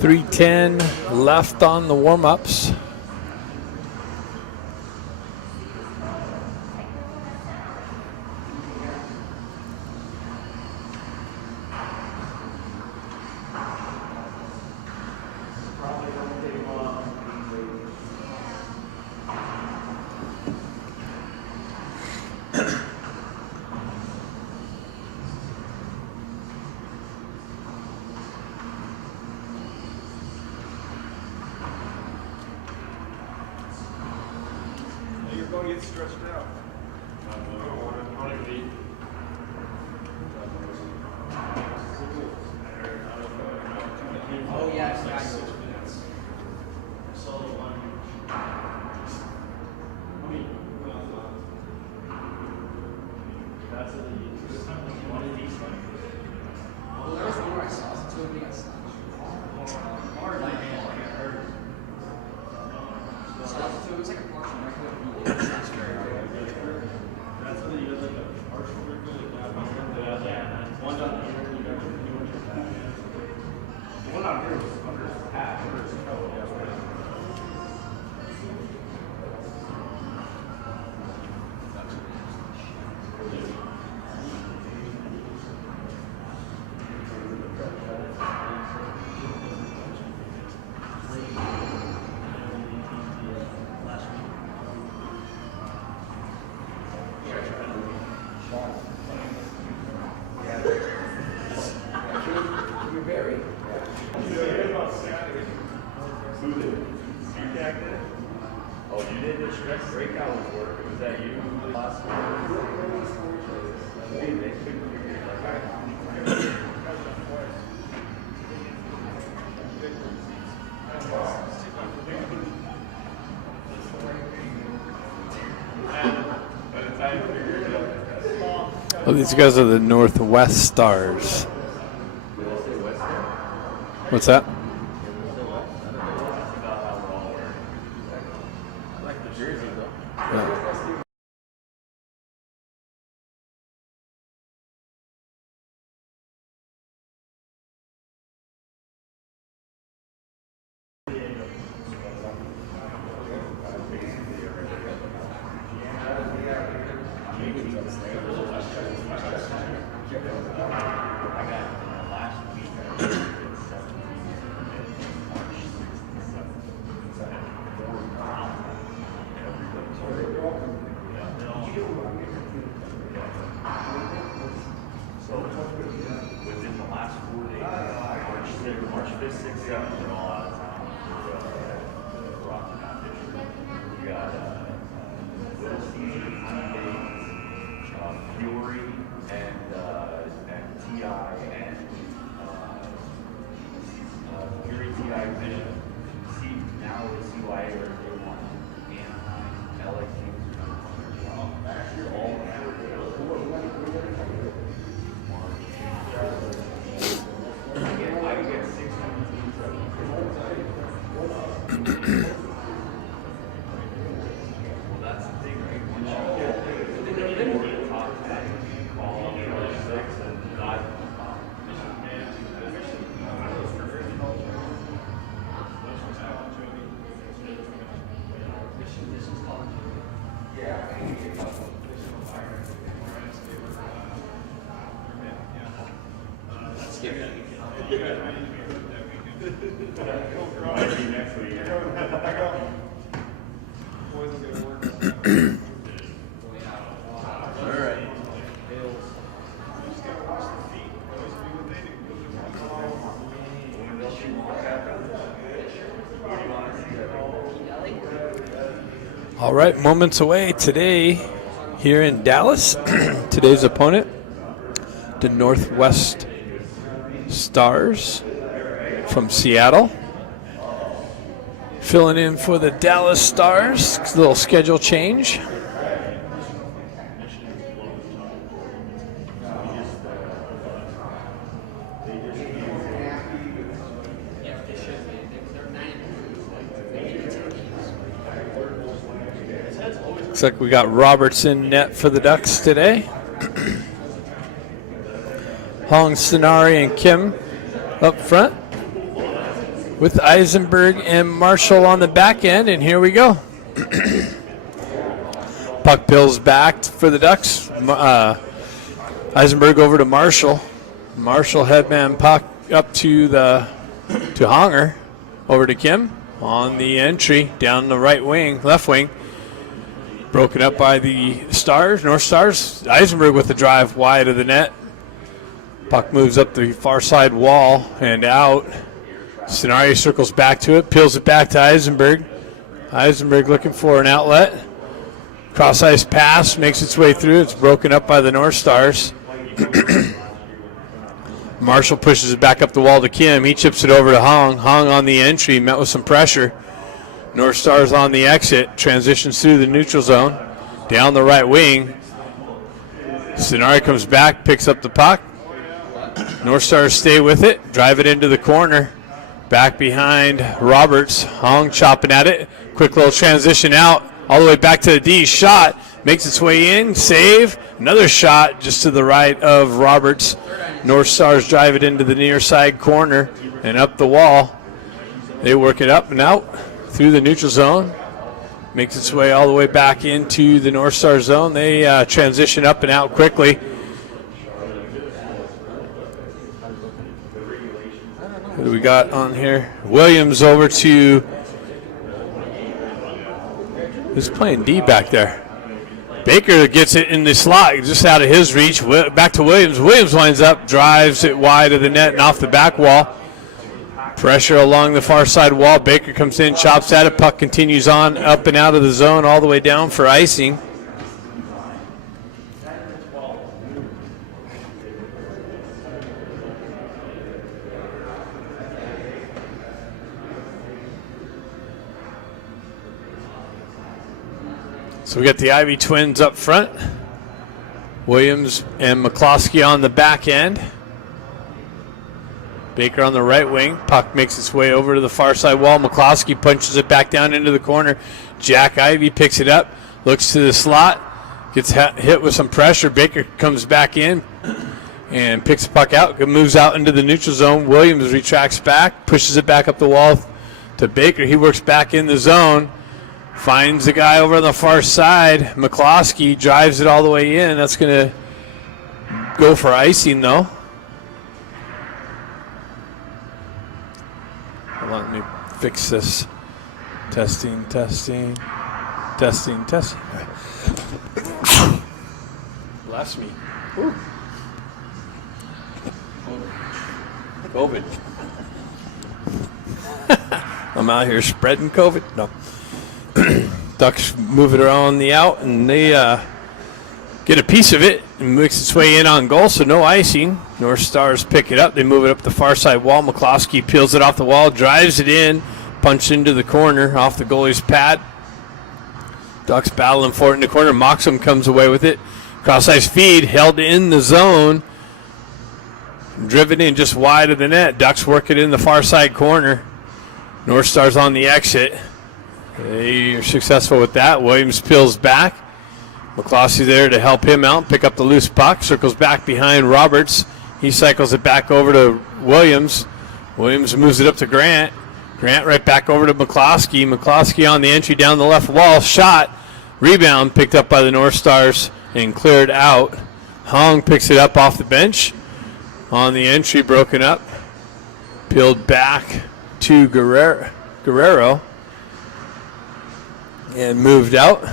3:10 left on the warm-ups. Oh, these guys are the Northwest Stars. What's that? All right, moments away today here in Dallas. Today's opponent, the Northwest Stars from Seattle. Filling in for the Dallas Stars, a little schedule change. Looks like we got Robertson net for the Ducks today. Hong, Sonari, and Kim up front. with Eisenberg and Marshall on the back end, and here we go. Puck bills back for the Ducks. Eisenberg over to Marshall. Marshall headman puck up to Honger. Over to Kim on the entry down the right wing, left wing. Broken up by the Stars, North Stars. Eisenberg with the drive wide of the net. Puck moves up the far side wall and out. Scenario circles back to it, peels it back to Eisenberg. Eisenberg looking for an outlet. Cross ice pass makes its way through. It's broken up by the North Stars. Marshall pushes it back up the wall to Kim. He chips it over to Hong. Hong on the entry, met with some pressure. North Stars on the exit, transitions through the neutral zone. Down the right wing. Scenari comes back, picks up the puck. North Stars stay with it, drive it into the corner. Back behind Roberts. Hong chopping at it. Quick little transition out. All the way back to the D. Shot. Makes its way in. Save. Another shot just to the right of Roberts. North Stars drive it into the near side corner and up the wall. They work it up and out through the neutral zone. Makes its way all the way back into the North Star zone. They transition up and out quickly. What do we got on here? Williams over to... Who's playing D back there? Baker gets it in the slot, just out of his reach. Back to Williams. Williams lines up, drives it wide of the net and off the back wall. Pressure along the far side wall. Baker comes in, chops at it. Puck continues on up and out of the zone all the way down for icing. So we got the Ivy twins up front. Williams and McCloskey on the back end. Baker on the right wing. Puck makes its way over to the far side wall. McCloskey punches it back down into the corner. Jack Ivy picks it up, looks to the slot, gets hit with some pressure. Baker comes back in and picks the puck out, moves out into the neutral zone. Williams retracts back, pushes it back up the wall to Baker. He works back in the zone. Finds the guy over on the far side. McCloskey drives it all the way in. That's going to go for icing, though. Hold on, let me fix this. Testing. Bless me. Woo. COVID. I'm out here spreading COVID. No. Ducks move it around the out, and they get a piece of it and makes its way in on goal, so no icing. North Stars pick it up. They move it up the far side wall. McCloskey peels it off the wall, drives it in, punches into the corner off the goalie's pad. Ducks battling for it in the corner. Moxham comes away with it. Cross-ice feed, held in the zone. Driven in just wide of the net. Ducks work it in the far side corner. North Stars on the exit. They are successful with that. Williams peels back. McCloskey there to help him out, pick up the loose puck. Circles back behind Roberts. He cycles it back over to Williams. Williams moves it up to Grant. Grant right back over to McCloskey. McCloskey on the entry down the left wall. Shot. Rebound picked up by the North Stars and cleared out. Hong picks it up off the bench. On the entry, broken up. Peeled back to Guerrero. And moved out.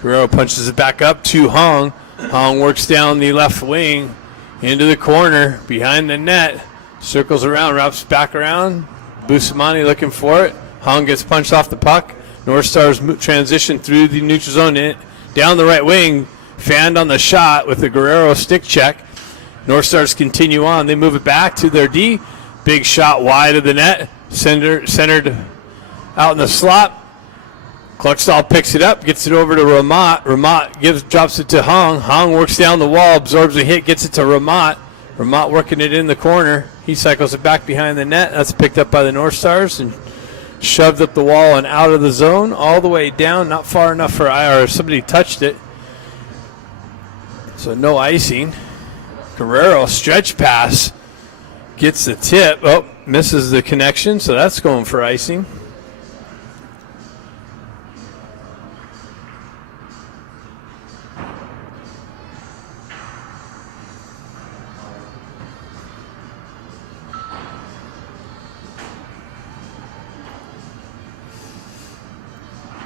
Guerrero punches it back up to Hong. Hong works down the left wing into the corner behind the net. Circles around, wraps back around. Bustamante looking for it. Hong gets punched off the puck. North Stars transition through the neutral zone in, down the right wing. Fanned on the shot with the Guerrero stick check. North Stars continue on. They move it back to their D. Big shot wide of the net. Centered out in the slot. Cluckstall picks it up, gets it over to Ramat. Ramat drops it to Hong. Hong works down the wall, absorbs a hit, gets it to Ramat. Ramat working it in the corner. He cycles it back behind the net. That's picked up by the North Stars and shoved up the wall and out of the zone, all the way down, not far enough for somebody touched it. So no icing. Guerrero stretch pass. gets the tip. Oh, misses the connection, so that's going for icing.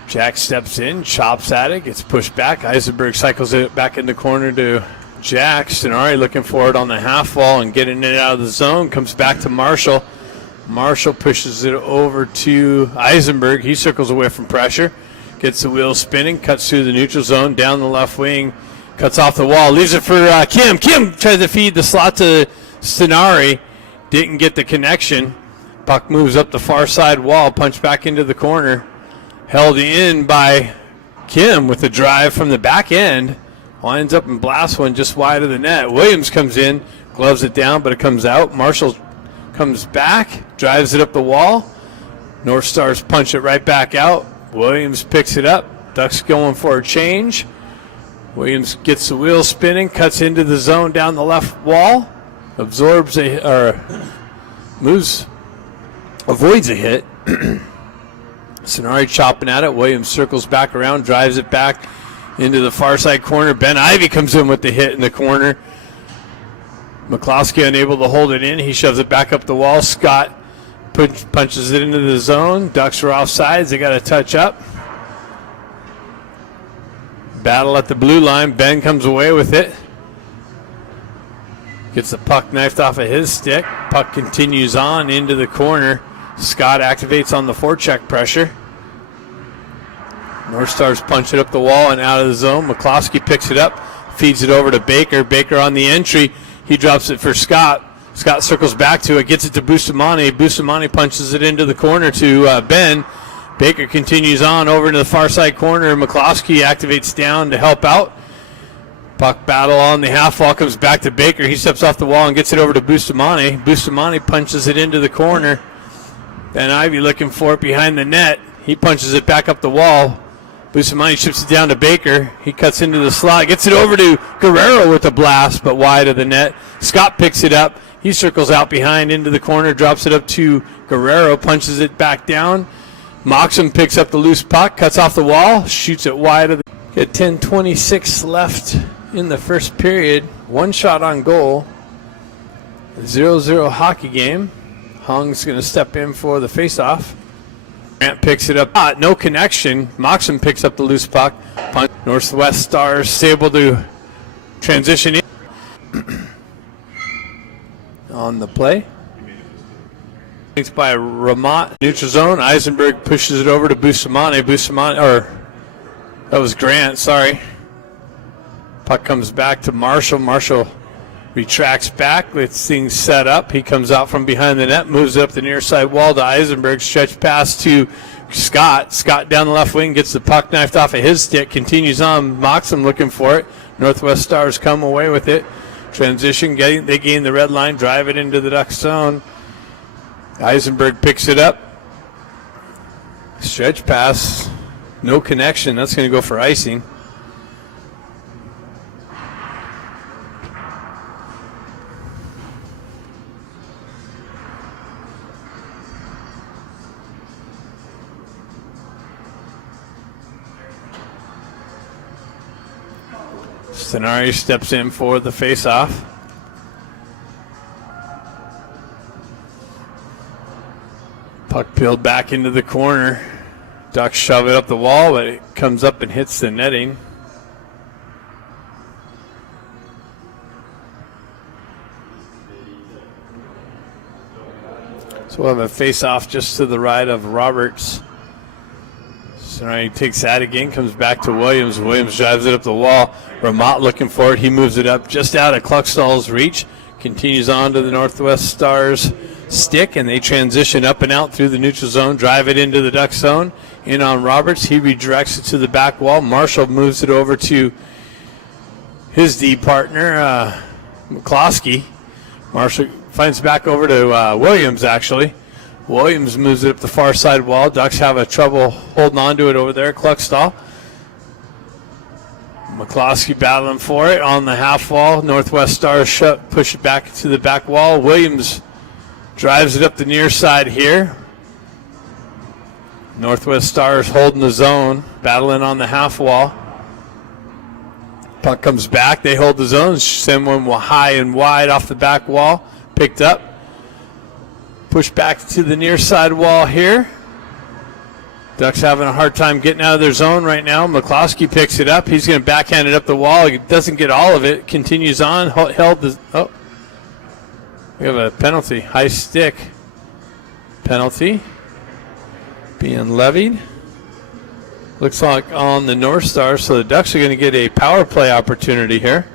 Jack steps in, chops at it, gets pushed back. Eisenberg cycles it back in the corner to Jack. Stenari looking for it on the half wall and getting it out of the zone. Comes back to Marshall. Marshall pushes it over to Eisenberg. He circles away from pressure. Gets the wheel spinning, cuts through the neutral zone, down the left wing, cuts off the wall, leaves it for Kim. Kim tries to feed the slot to Stenari. Didn't get the connection. Puck moves up the far side wall, punch back into the corner. Held in by Kim with the drive from the back end. Winds up and blasts one just wide of the net. Williams comes in, gloves it down, but it comes out. Marshall comes back, drives it up the wall. North Stars punch it right back out. Williams picks it up. Ducks going for a change. Williams gets the wheel spinning, cuts into the zone down the left wall. Avoids a hit. Stenari chopping at it. Williams circles back around, drives it back into the far side corner. Ben Ivy comes in with the hit in the corner. McCloskey unable to hold it in. He shoves it back up the wall. Scott punches it into the zone. Ducks are off sides. They got to touch up. Battle at the blue line. Ben comes away with it. Gets the puck knifed off of his stick. Puck continues on into the corner. Scott activates on the forecheck pressure. North Stars punch it up the wall and out of the zone. McCloskey picks it up, feeds it over to Baker. Baker on the entry. He drops it for Scott. Scott circles back to it, gets it to Bustamante. Bustamante punches it into the corner to Ben. Baker continues on over to the far side corner. McCloskey activates down to help out. Puck battle on the half wall, comes back to Baker. He steps off the wall and gets it over to Bustamante. Bustamante punches it into the corner. Ben Ivy looking for it behind the net. He punches it back up the wall. Bustamante ships it down to Baker. He cuts into the slot, gets it over to Guerrero with a blast, but wide of the net. Scott picks it up. He circles out behind into the corner, drops it up to Guerrero, punches it back down. Moxham picks up the loose puck, cuts off the wall, shoots it wide of the... Got 10:26 left in the first period. One shot on goal. 0-0 hockey game. Hung's going to step in for the faceoff. Grant picks it up. No connection. Moxham picks up the loose puck. Punch. Northwest Stars able to transition in. On the play. Thanks by Ramat. Neutral zone. Eisenberg pushes it over to Bustamante. That was Grant, sorry. Puck comes back to Marshall. Marshall retracts back with things set up. He comes out from behind the net, moves it up the near side wall to Eisenberg. Stretch pass to Scott. Scott down the left wing, gets the puck knifed off of his stick, continues on. Moxham looking for it. Northwest Stars come away with it. Transition, they gain the red line, drive it into the Duck zone. Eisenberg picks it up. Stretch pass, no connection. That's going to go for icing. Stenari steps in for the face-off. Puck peeled back into the corner. Ducks shove it up the wall, but it comes up and hits the netting. So we'll have a face-off just to the right of Roberts. Stenari takes that again, comes back to Williams. Williams drives it up the wall. Ramat looking for it. He moves it up just out of Kluckstall's reach. Continues on to the Northwest Stars stick, and they transition up and out through the neutral zone, drive it into the Duck zone. In on Roberts. He redirects it to the back wall. Marshall moves it over to his D partner, McCloskey. Marshall finds back over to Williams, actually. Williams moves it up the far side wall. Ducks have a trouble holding on to it over there. Kluckstall. McCloskey battling for it on the half wall. Northwest Stars push it back to the back wall. Williams Drives it up the near side here. Northwest Stars holding the zone, battling on the half wall. Puck comes back. They hold the zone. Send one high and wide off the back wall. Picked up. Push back to the near side wall here. Ducks having a hard time getting out of their zone right now. McCloskey picks it up. He's going to backhand it up the wall. He doesn't get all of it. Continues on. Held the. Oh. We have a penalty. High stick. Penalty being levied. Looks like on the North Stars, so the Ducks are going to get a power play opportunity here.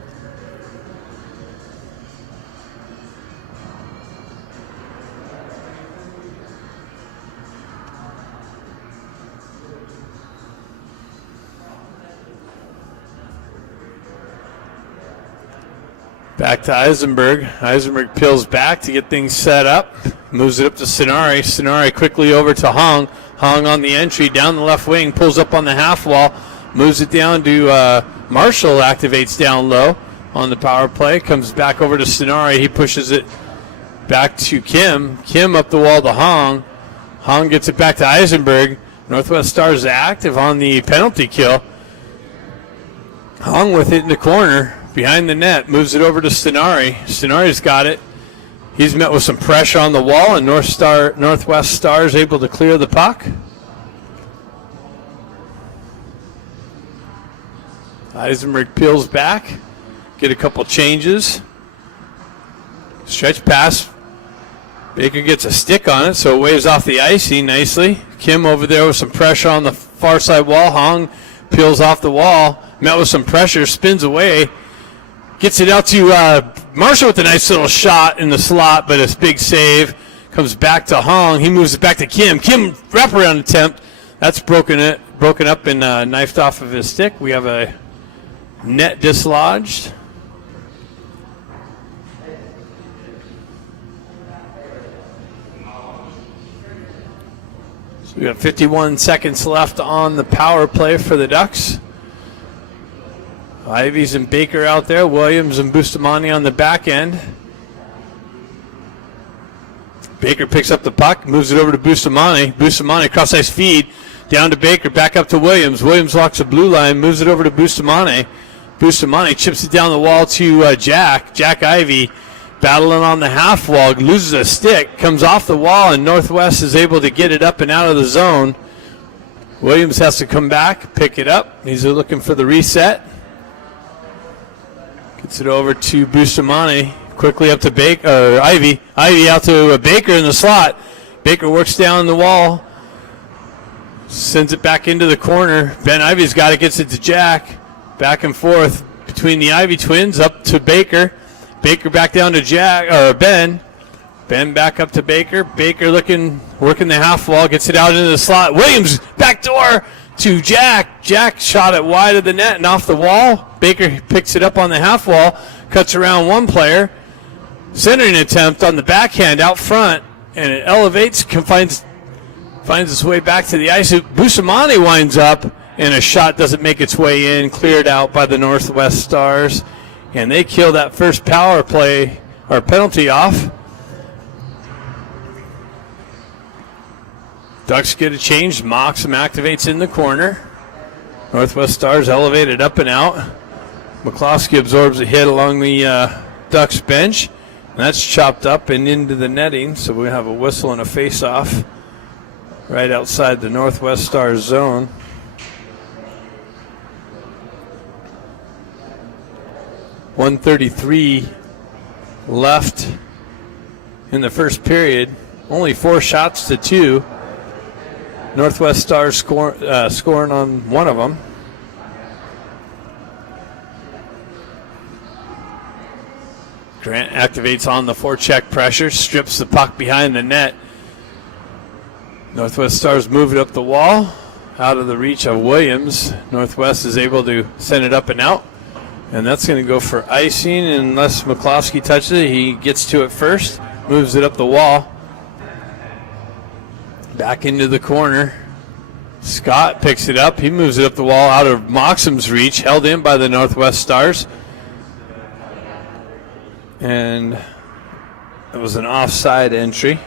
Back to Eisenberg. Eisenberg peels back to get things set up. Moves it up to Sonari. Sonari quickly over to Hong. Hong on the entry, down the left wing, pulls up on the half wall, moves it down to Marshall, activates down low on the power play, comes back over to Sonari. He pushes it back to Kim. Kim up the wall to Hong. Hong gets it back to Eisenberg. Northwest Stars active on the penalty kill. Hong with it in the corner, behind the net, moves it over to Sonari. Sonari's got it. He's met with some pressure on the wall, and Northwest Stars able to clear the puck. Eisenberg peels back, get a couple changes. Stretch pass. Baker gets a stick on it, so it waves off the icing nicely. Kim over there with some pressure on the far side wall. Hong peels off the wall, met with some pressure, spins away. Gets it out to Marshall with a nice little shot in the slot, but a big save. Comes back to Hong. He moves it back to Kim. Kim wraparound attempt. That's broken up and knifed off of his stick. We have a net dislodged. So we have 51 seconds left on the power play for the Ducks. Ivies and Baker out there. Williams and Bustamante on the back end. Baker picks up the puck, moves it over to Bustamante. Bustamante cross-ice feed, down to Baker, back up to Williams. Williams walks the blue line, moves it over to Bustamante. Bustamante chips it down the wall to Jack. Jack Ivey battling on the half wall, loses a stick, comes off the wall, and Northwest is able to get it up and out of the zone. Williams has to come back, pick it up. He's looking for the reset. Gets it over to Bustamante. Quickly up to Baker, Ivy. Ivy out to Baker in the slot. Baker works down the wall. Sends it back into the corner. Ben Ivy's got it, gets it to Jack. Back and forth between the Ivy twins, up to Baker. Baker back down to Ben. Ben back up to Baker. Baker working the half wall, gets it out into the slot. Williams backdoor to Jack. Jack shot it wide of the net and off the wall. Baker picks it up on the half wall, cuts around one player. Centering attempt on the backhand out front, and it elevates, finds its way back to the ice. Bustamante winds up, and a shot doesn't make its way in, cleared out by the Northwest Stars, and they kill that first power play or penalty off. Ducks get a change. Moxham activates in the corner. Northwest Stars elevated up and out. McCloskey absorbs a hit along the Ducks bench. And that's chopped up and into the netting, so we have a whistle and a face-off right outside the Northwest Stars zone. .133 left in the first period. Only 4 shots to 2. Northwest Stars scoring on one of them. Grant activates on the forecheck pressure, strips the puck behind the net. Northwest Stars move it up the wall, out of the reach of Williams. Northwest is able to send it up and out, and that's going to go for icing unless McCloskey touches it. He gets to it first, moves it up the wall. Back into the corner. Scott picks it up. He moves it up the wall out of Moxham's reach, held in by the Northwest Stars. And It was an offside entry.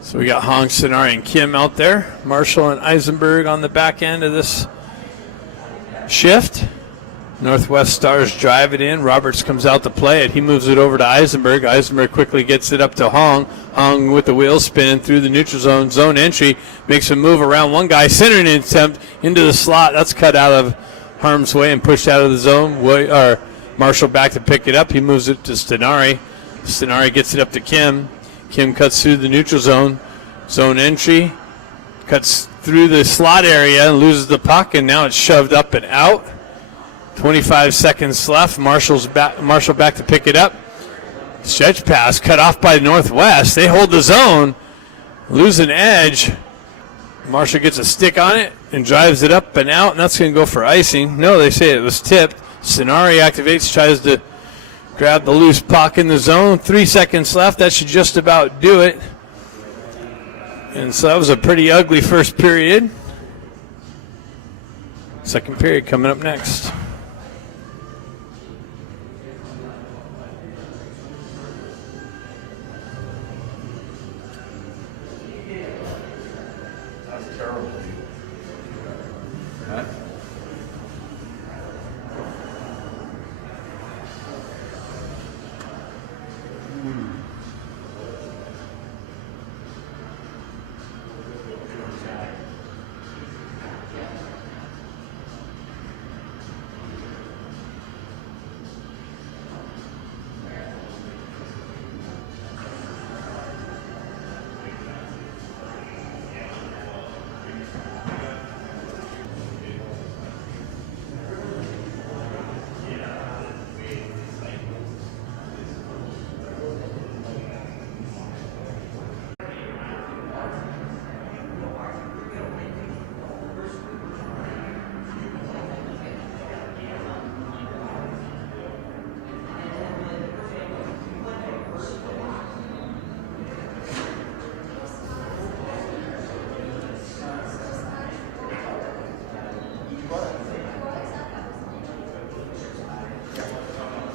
So we got Hong, Sonari, and Kim out there. Marshall and Eisenberg on the back end of this shift. Northwest Stars drive it in. Roberts comes out to play it. He moves it over to Eisenberg. Eisenberg quickly gets it up to Hong. Hong with the wheel spin through the neutral zone. Zone entry. Makes a move around one guy. Centering attempt into the slot. That's cut out of harm's way and pushed out of the zone. Marshall back to pick it up. He moves it to Stenari. Stenari gets it up to Kim. Kim cuts through the neutral zone. Zone entry. Cuts through the slot area and loses the puck, and now it's shoved up and out. 25 seconds left. Marshall back to pick it up. Stretch pass cut off by Northwest. They hold the zone. Lose an edge. Marshall gets a stick on it and drives it up and out, and that's going to go for icing. No, they say it was tipped. Sonari activates, tries to grab the loose puck in the zone. 3 seconds left. That should just about do it. And so that was a pretty ugly first period. Second period coming up next. That's terrible. Huh?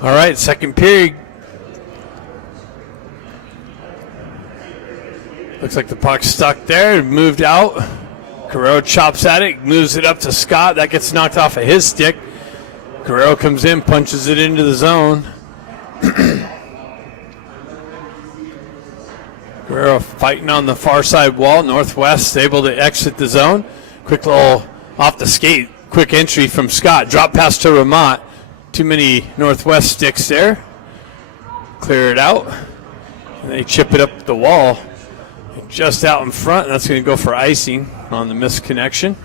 All right, second period. Looks like the puck's stuck there, moved out. Guerrero chops at it, moves it up to Scott. That gets knocked off of his stick. Guerrero comes in, punches it into the zone. Guerrero fighting on the far side wall. Northwest able to exit the zone. Quick little off the skate. Quick entry from Scott. Drop pass to Ramat. Too many Northwest sticks there. Clear it out. And they chip it up the wall. Just out in front. And that's going to go for icing on the missed connection.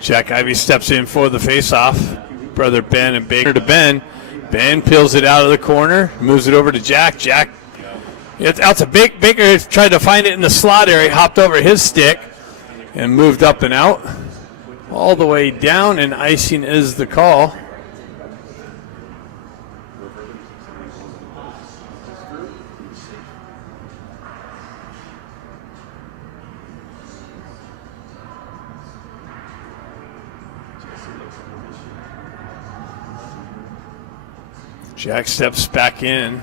Jack Ivey steps in for the faceoff. Brother Ben and Baker to Ben. Ben peels it out of the corner, moves it over to Jack. Jack, it's out to Baker. Tried to find it in the slot area, hopped over his stick, and moved up and out. All the way down, and icing is the call. Jack steps back in.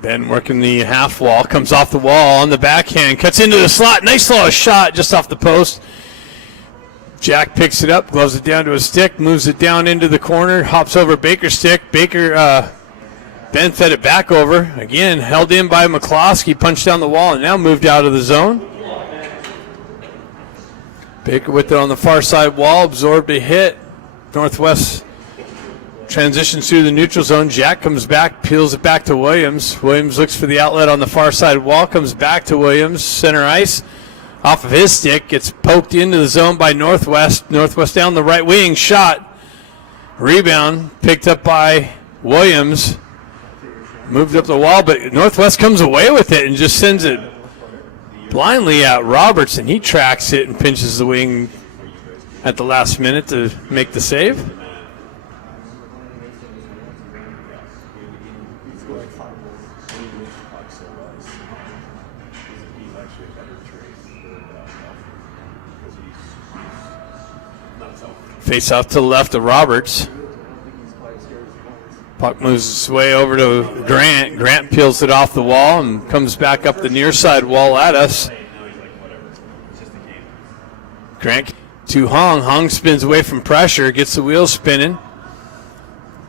Ben working the half wall, comes off the wall on the backhand, cuts into the slot. Nice little shot just off the post. Jack picks it up, gloves it down to his stick, moves it down into the corner, hops over Baker's stick. Ben fed it back over. Again, held in by McCloskey, punched down the wall, and now moved out of the zone. Baker with it on the far side wall, absorbed a hit. Northwest transitions through the neutral zone. Jack comes back, peels it back to Williams. Williams looks for the outlet on the far side wall, comes back to Williams, center ice. Off of his stick, gets poked into the zone by Northwest. Northwest down the right wing, shot. Rebound picked up by Williams. Moved up the wall, but Northwest comes away with it and just sends it blindly at Roberts, and he tracks it and pinches the wing at the last minute to make the save. Face off to the left of Roberts. Puck moves its way over to Grant. Grant peels it off the wall and comes back up the near side wall at us. Grant to Hong. Hong spins away from pressure, gets the wheels spinning.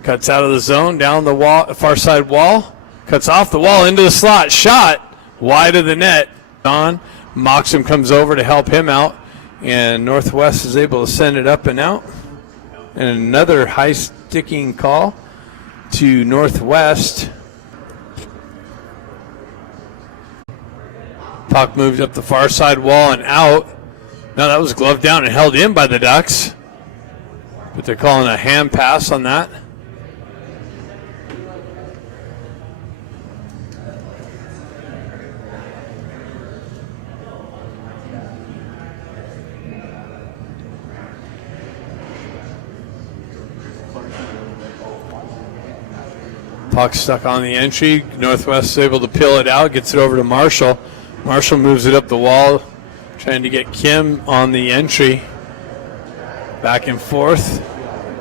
Cuts out of the zone, down the wall, far side wall. Cuts off the wall into the slot. Shot wide of the net. On. Moxham comes over to help him out. And Northwest is able to send it up and out. And another high sticking call to Northwest. Puck moved up the far side wall and out. Now that was gloved down and held in by the Ducks. But they're calling a hand pass on that. Puck stuck on the entry. Northwest is able to peel it out, gets it over to Marshall. Marshall moves it up the wall, trying to get Kim on the entry. Back and forth.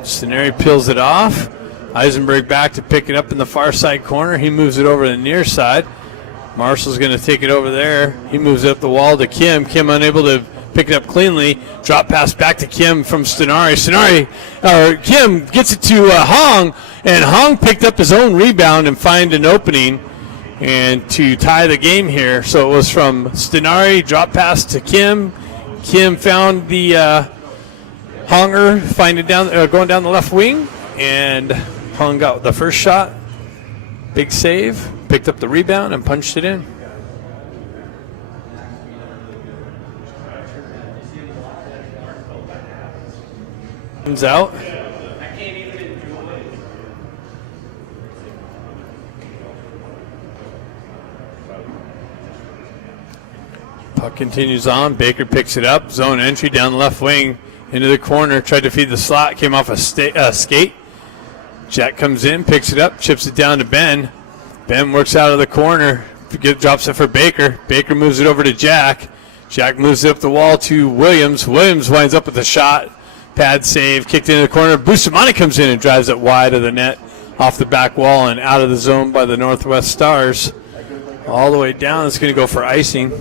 Stenari peels it off. Eisenberg back to pick it up in the far side corner. He moves it over to the near side. Marshall's going to take it over there. He moves it up the wall to Kim. Kim unable to pick it up cleanly. Drop pass back to Kim from Stenari. Kim gets it to Hong, and Hong picked up his own rebound and find an opening and to tie the game here. So it was from Stenari, drop pass to Kim. Kim found the Honger, going down the left wing, and Hong got the first shot. Big save, picked up the rebound and punched it in. Comes out. Puck continues on. Baker picks it up. Zone entry down the left wing into the corner. Tried to feed the slot. Came off a skate. Jack comes in, picks it up, chips it down to Ben. Ben works out of the corner. Drops it for Baker. Baker moves it over to Jack. Jack moves it up the wall to Williams. Williams winds up with a shot. Pad save, kicked into the corner. Bustamante comes in and drives it wide of the net, off the back wall and out of the zone by the Northwest Stars. All the way down, it's going to go for icing.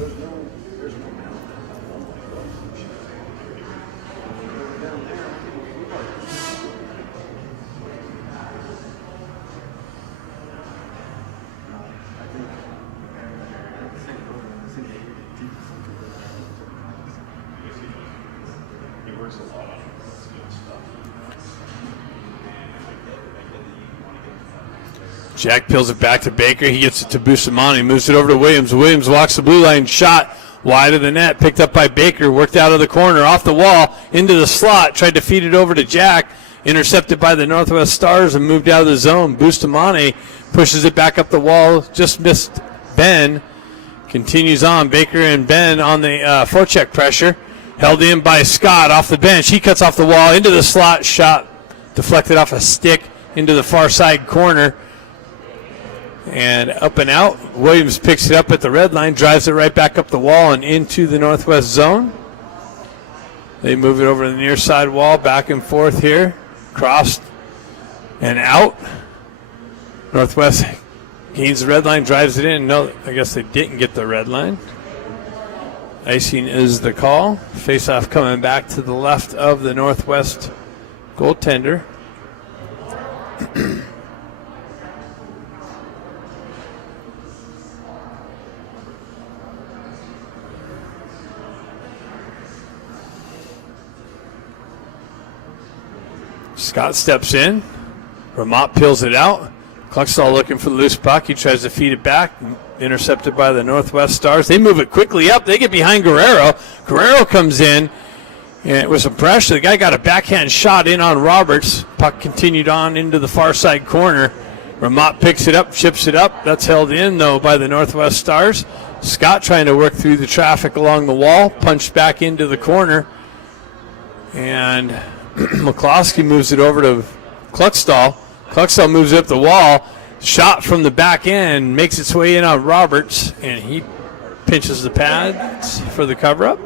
Jack peels it back to Baker. He gets it to Bustamante. Moves it over to Williams. Williams walks the blue line. Shot wide of the net. Picked up by Baker. Worked out of the corner. Off the wall. Into the slot. Tried to feed it over to Jack. Intercepted by the Northwest Stars and moved out of the zone. Bustamante pushes it back up the wall. Just missed Ben. Continues on. Baker and Ben on the forecheck pressure. Held in by Scott off the bench. He cuts off the wall. Into the slot. Shot deflected off a stick into the far side corner. And up and out. Williams picks it up at the red line, drives it right back up the wall and into the Northwest zone. They move it over to the near side wall, back and forth here. Crossed and out. Northwest gains the red line, drives it in. No, I guess they didn't get the red line. Icing is the call. Face-off coming back to the left of the Northwest goaltender. Scott steps in. Ramont peels it out. Cluxtall looking for the loose puck. He tries to feed it back. Intercepted by the Northwest Stars. They move it quickly up. They get behind Guerrero. Guerrero comes in And with some pressure, the guy got a backhand shot in on Roberts. Puck continued on into the far side corner. Ramat picks it up, chips it up. That's held in, though, by the Northwest Stars. Scott trying to work through the traffic along the wall, punched back into the corner. And McCloskey moves it over to Kluckstall. Kluckstall moves up the wall. Shot from the back end, makes its way in on Roberts, and he pinches the pads for the cover-up.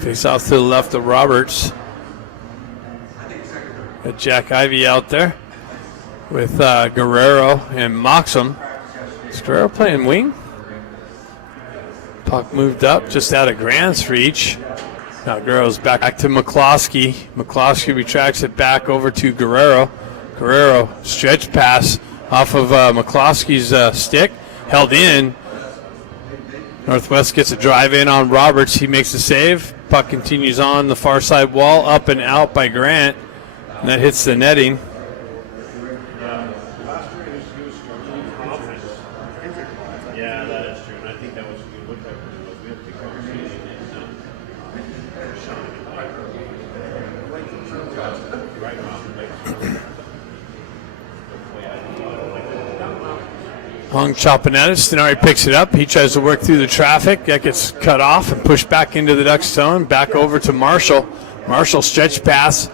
Face off to the left of Roberts. Got Jack Ivey out there with Guerrero and Moxham. Is Guerrero playing wing? Puck moved up just out of Grant's reach. Now Guerrero's back to McCloskey. McCloskey retracts it back over to Guerrero. Guerrero stretch pass off of McCloskey's stick. Held in. Northwest gets a drive in on Roberts. He makes the save. Puck continues on the far side wall, up and out by Grant. And that hits the netting. Yeah, that is true. And I think that was a good look. We have to conversation. Hung chopping at it. Stenari picks it up. He tries to work through the traffic. That gets cut off and pushed back into the Ducks zone. Back over to Marshall. Marshall stretch pass.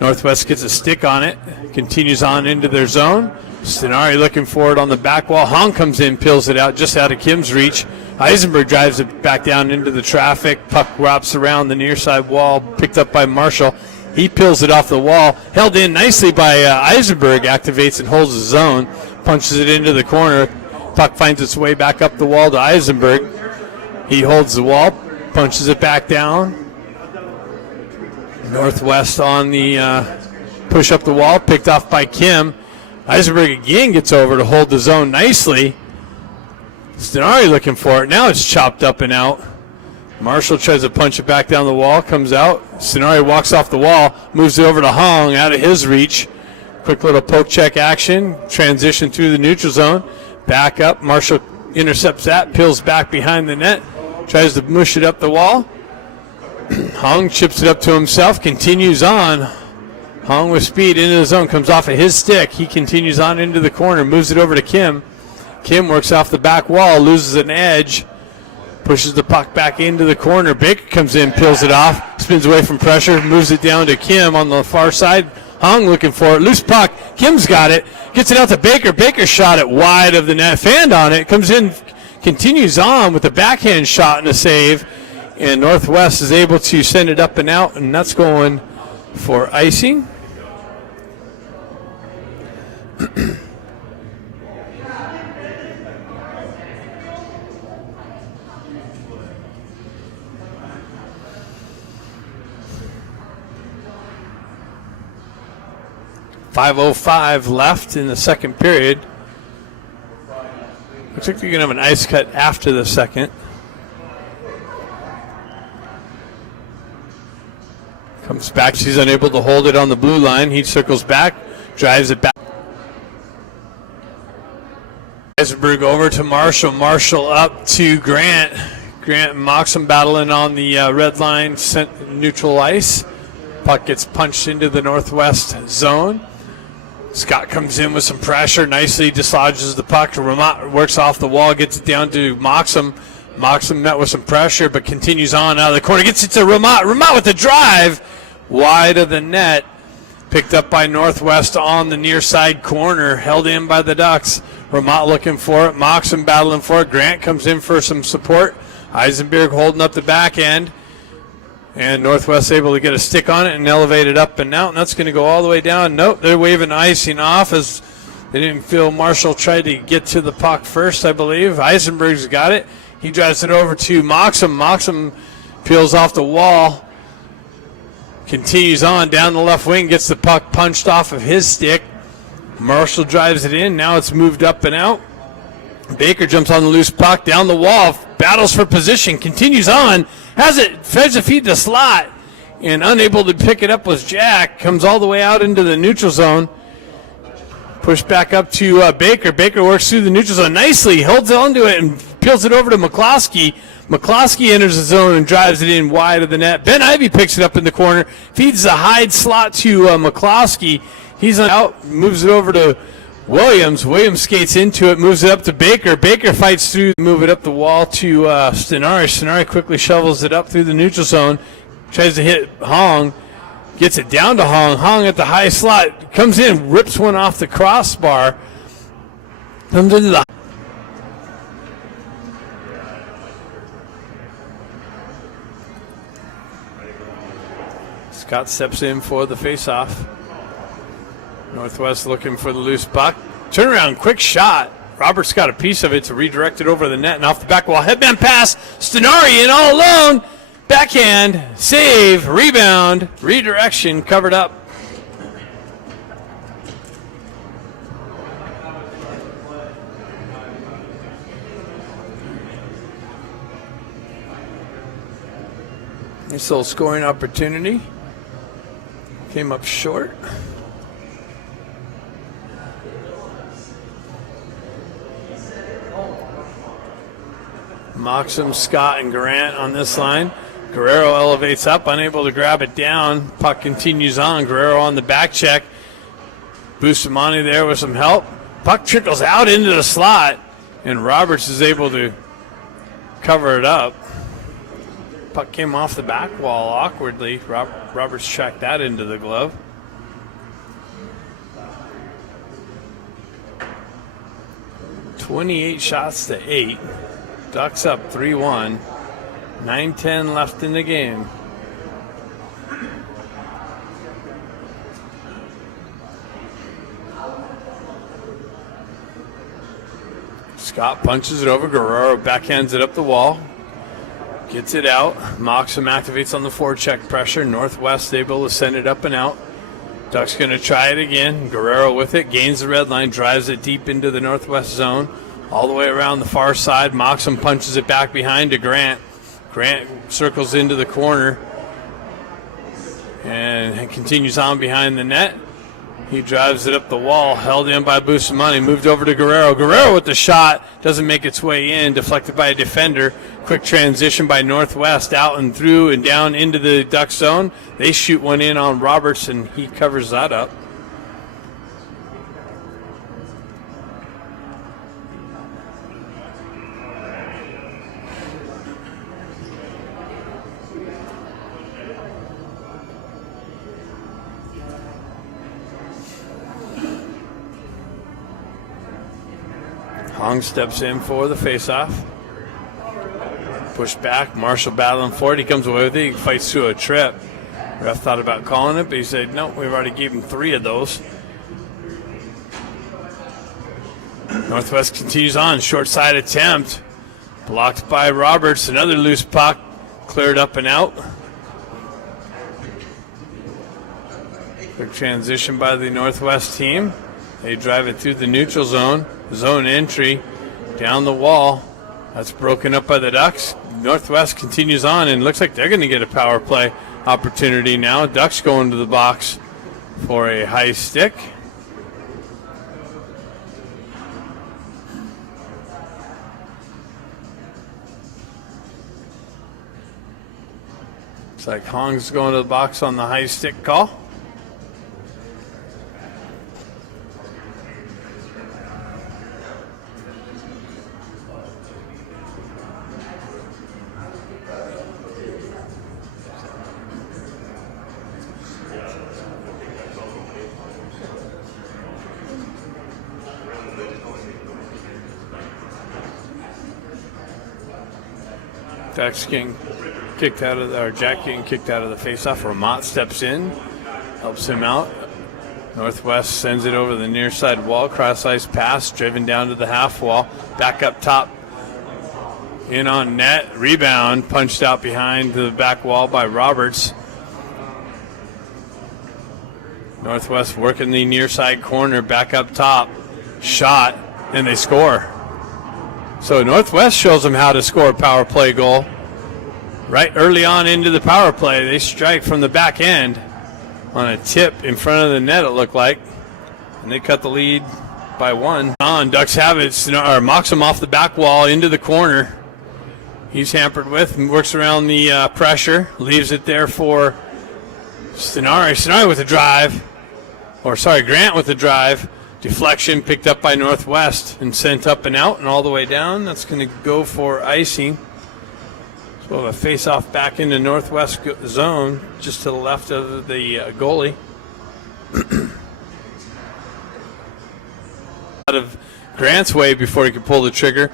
Northwest gets a stick on it. Continues on into their zone. Stenari looking for it on the back wall. Hong comes in, peels it out just out of Kim's reach. Eisenberg drives it back down into the traffic. Puck wraps around the near side wall. Picked up by Marshall. He peels it off the wall. Held in nicely by Eisenberg. Activates and holds his zone. Punches it into the corner. Puck finds its way back up the wall to Eisenberg. He holds the wall. Punches it back down. Northwest on the push up the wall, picked off by Kim. Eisenberg again gets over to hold the zone nicely. Stenari looking for it. Now it's chopped up and out. Marshall tries to punch it back down the wall, comes out. Stenari walks off the wall, moves it over to Hong, out of his reach. Quick little poke check action, transition through the neutral zone. Back up, Marshall intercepts that, peels back behind the net, tries to mush it up the wall. Hong chips it up to himself, continues on. Hong with speed into the zone, comes off of his stick. He continues on into the corner, moves it over to Kim. Kim works off the back wall, loses an edge, pushes the puck back into the corner. Baker comes in, peels it off, spins away from pressure, moves it down to Kim on the far side. Hong looking for it, loose puck. Kim's got it, gets it out to Baker. Baker shot it wide of the net, fanned on it, comes in, continues on with a backhand shot and a save. And Northwest is able to send it up and out, and that's going for icing. .505 left in the second period. Looks like you're going to have an ice cut after the second. Comes back. She's unable to hold it on the blue line. He circles back, drives it back. Eisenberg over to Marshall. Marshall up to Grant. Grant and Moxham battling on the red line, neutral ice. Puck gets punched into the Northwest zone. Scott comes in with some pressure, nicely dislodges the puck. Ramat works off the wall, gets it down to Moxham. Moxham met with some pressure, but continues on out of the corner. Gets it to Ramat. Ramat with the drive. Wide of the net. Picked up by Northwest on the near side corner. Held in by the Ducks. Ramat looking for it. Moxham battling for it. Grant comes in for some support. Eisenberg holding up the back end. And Northwest able to get a stick on it and elevate it up and out. And that's going to go all the way down. Nope, they're waving icing off as they didn't feel Marshall tried to get to the puck first, I believe. Eisenberg's got it. He drives it over to Moxham. Moxham peels off the wall. Continues on down the left wing. Gets the puck punched off of his stick. Marshall drives it in. Now it's moved up and out. Baker jumps on the loose puck, down the wall, battles for position, continues on, has it, feds a feed to slot, and unable to pick it up was Jack. Comes all the way out into the neutral zone. Pushed back up to Baker. Baker works through the neutral zone nicely, holds on to it, and peels it over to McCloskey. McCloskey enters the zone and drives it in wide of the net. Ben Ivy picks it up in the corner, feeds the Hyde slot to McCloskey. He's out, moves it over to Williams. Williams skates into it, moves it up to Baker. Baker fights through, move it up the wall to Stenari. Stenari quickly shovels it up through the neutral zone, tries to hit Hong, gets it down to Hong. Hong at the high slot, comes in, rips one off the crossbar, comes into the... Scott steps in for the faceoff. Northwest looking for the loose puck. Turnaround, quick shot. Roberts got a piece of it to redirect it over the net and off the back wall. Headman pass. Stenari in all alone. Backhand, save, rebound, redirection, covered up. Nice little scoring opportunity. Came up short. Moxham, Scott, and Grant on this line. Guerrero elevates up, unable to grab it down. Puck continues on. Guerrero on the back check. Bustamante there with some help. Puck trickles out into the slot, and Roberts is able to cover it up. Puck came off the back wall awkwardly. Roberts tracked that into the glove. "28 shots to 8. Ducks up 3-1. 9:10 left in the game. Scott punches it over. Guerrero backhands it up the wall. Gets it out. Moxham activates on the forecheck pressure. Northwest able to send it up and out. Ducks going to try it again. Guerrero with it. Gains the red line. Drives it deep into the Northwest zone. All the way around the far side. Moxham punches it back behind to Grant. Grant circles into the corner and continues on behind the net. He drives it up the wall, held in by Bustamante, moved over to Guerrero. Guerrero with the shot, doesn't make its way in, deflected by a defender. Quick transition by Northwest, out and through and down into the Duck zone. They shoot one in on Roberts, and he covers that up. Hong steps in for the faceoff. Push back. Marshall battling for it. He comes away with it. He fights through a trip. Ref thought about calling it, but he said, no, we've already gave him 3 of those. Northwest continues on. Short side attempt. Blocked by Roberts. Another loose puck. Cleared up and out. Quick transition by the Northwest team. They drive it through the neutral zone. Zone entry down the wall. That's broken up by the Ducks. Northwest continues on, and looks like they're going to get a power play opportunity now. Ducks going to the box for a high stick. Looks like Hong's going to the box on the high stick call. Ducks getting kicked out of, or Jack getting kicked out of the faceoff. Ramont steps in, helps him out. Northwest sends it over the near side wall. Cross ice pass, driven down to the half wall. Back up top, in on net. Rebound, punched out behind the back wall by Roberts. Northwest working the near side corner, back up top. Shot, and they score. So Northwest shows them how to score a power play goal. Right early on into the power play, they strike from the back end on a tip in front of the net, it looked like. And they cut the lead by 1. Ducks have it, or mocks him off the back wall into the corner. He's hampered with and works around the pressure, leaves it there for Stenari. Stenari with the drive, Grant with the drive. Deflection picked up by Northwest and sent up and out and all the way down. That's going to go for icing. So a face-off back into Northwest zone, just to the left of the goalie. Out of Grant's way before he could pull the trigger.